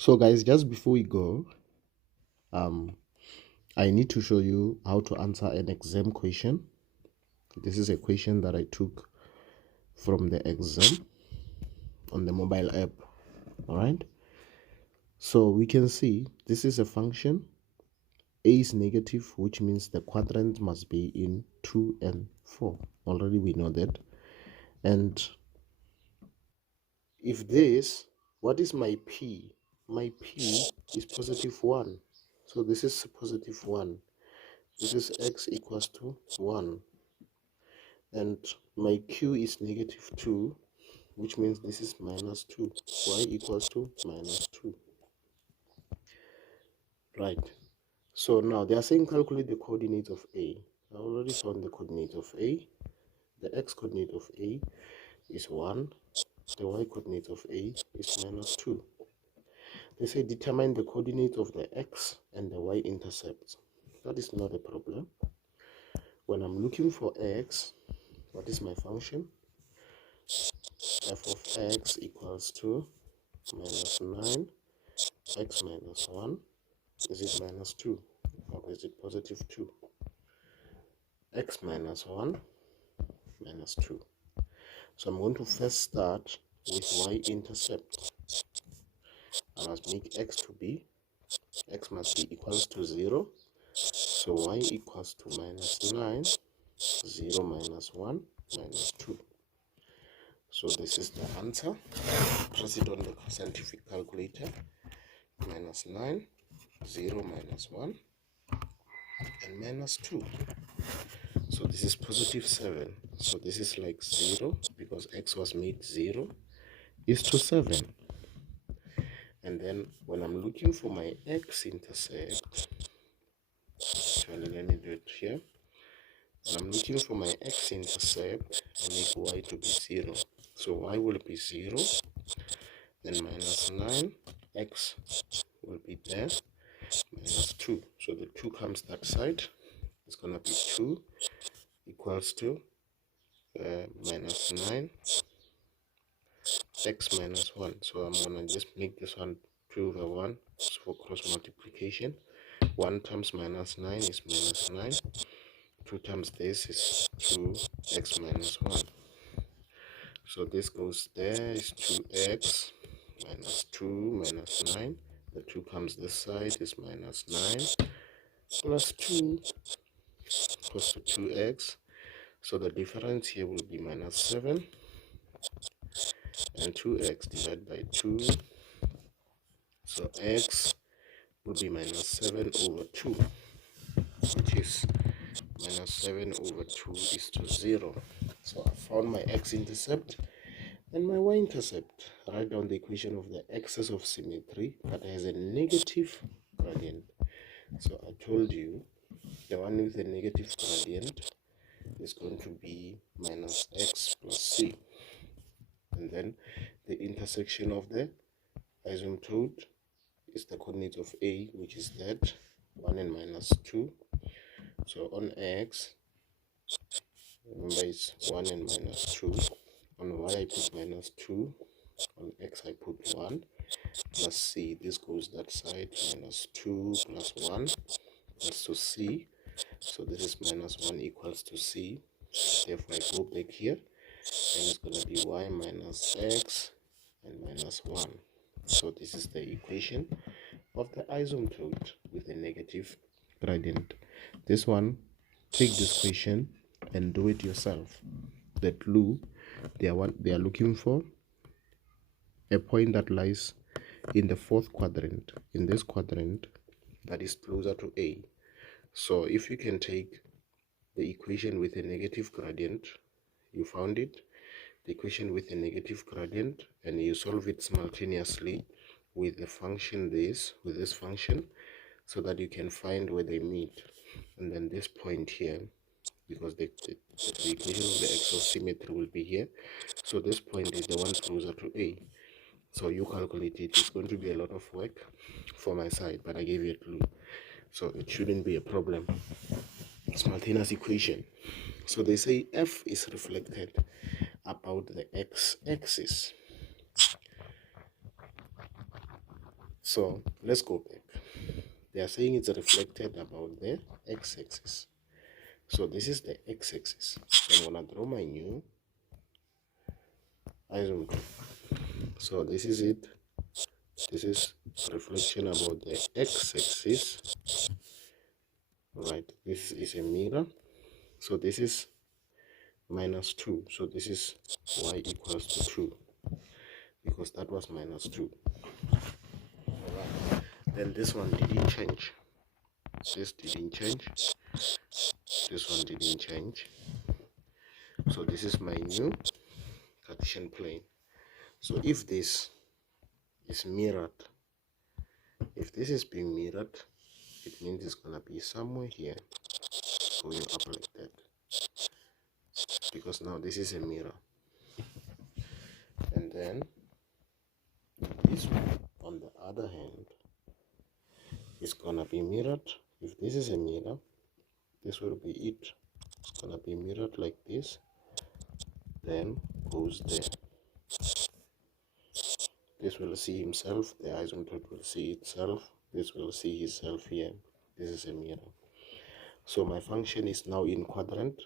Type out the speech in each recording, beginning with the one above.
So guys, just before we go, um I need to show you how to answer an exam question. This is a question that I took from the exam on the mobile app. All right, so we can see this is a function. A is negative, which means the quadrant must be in 2 and 4. Already we know that. And if this, what is my p? My p is positive 1. So this is positive 1. This is x equals to 1. And my q is negative 2, which means this is minus 2. Y equals to minus 2. Right. So now they are saying calculate the coordinates of A. I already found the coordinates of A. The x coordinate of A is 1. The y coordinate of A is minus 2. They say determine the coordinates of the x and the y intercepts. That is not a problem. When I'm looking for x, what is my function? F of x equals to minus 9, x minus 1. Is it minus 2 or is it positive 2? X minus 1 minus 2. So I'm going to first start with y-intercept. I must make x must be equals to 0. So y equals to minus 9, 0 minus 1 minus 2. So this is the answer. Press it on the scientific calculator. Minus 9, 0 minus 1, and minus 2. So this is positive 7. So this is like 0 because x was made 0 is to 7. And then when I'm looking for my x-intercept, actually let me do it here. When I'm looking for my x-intercept, I make y to be 0. So y will be 0, then minus 9, x will be there, minus 2. So the 2 comes that side. It's going to be 2 equals to minus 9 x minus 1. So I'm going to just make this one 2 over 1 for cross multiplication. 1 times minus 9 is minus 9. 2 times this is 2x minus 1. So this goes there is 2x minus 2 minus 9. The 2 comes this side is minus 9 plus 2 equals to 2x. So the difference here will be minus 7, and 2x divided by 2. So x will be minus 7 over 2, which is minus 7 over 2 is to 0. So I found my x-intercept and my y-intercept. Write down the equation of the axis of symmetry that has a negative gradient. So I told you the one with a negative gradient is going to be minus x plus c. And then the intersection of the asymptote is the coordinate of A, which is that 1 and minus 2. So on x, remember it's 1 and minus 2. On y I put minus 2. On x I put 1 plus c. This goes that side, minus 2 plus 1 plus to c. So this is minus 1 equals to c. Therefore I go back here and it's going to be y minus x and minus 1. So this is the equation of the asymptote with a negative gradient. This one, take this question and do it yourself. The clue, they are looking for a point that lies in the fourth quadrant, in this quadrant that is closer to A. So if you can take the equation with a negative gradient, you found it, the equation with a negative gradient, and you solve it simultaneously with the function with this function, so that you can find where they meet. And then this point here, because the equation of the axis symmetry will be here, so this point is the one closer to A. So you calculate it. It's going to be a lot of work for my side, but I gave you a clue, so it shouldn't be a problem. Simultaneous equation. So they say f is reflected about the x-axis. So let's go back. They are saying it's reflected about the x-axis. So this is the x-axis. So I'm gonna draw my new isometric. So this is it. This is reflection about the x-axis. Right, this is a mirror. So this is -2. So this is y equals to 2, because that was -2. Alright. Then this one didn't change. This didn't change. This one didn't change. So this is my new Cartesian plane. So if this is mirrored, if this is being mirrored, it means it's gonna be somewhere here, going up like that, because now this is a mirror. And then this one, on the other hand, is gonna be mirrored. If this is a mirror, this will be it. It's gonna be mirrored like this, then goes there. This will see himself, the asymptote will see itself, this will see itself here. This is a mirror. So my function is now in quadrant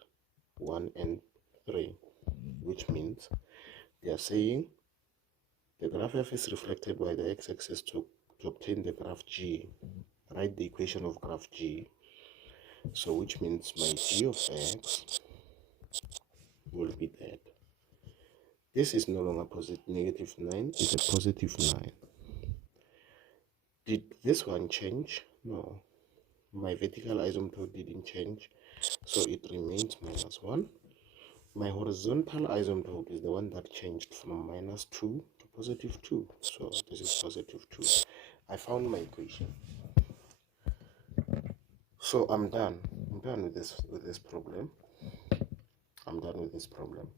1 and 3, which means they are saying the graph f is reflected by the x-axis to obtain the graph g. Write the equation of graph g. So which means my g of x will be that. This is no longer -9, it's a +9. Did this one change? No. My vertical asymptote didn't change, so it remains -1. My horizontal asymptote is the one that changed from -2 to +2. So this is +2. I found my equation. So I'm done. I'm done with this problem. I'm done with this problem.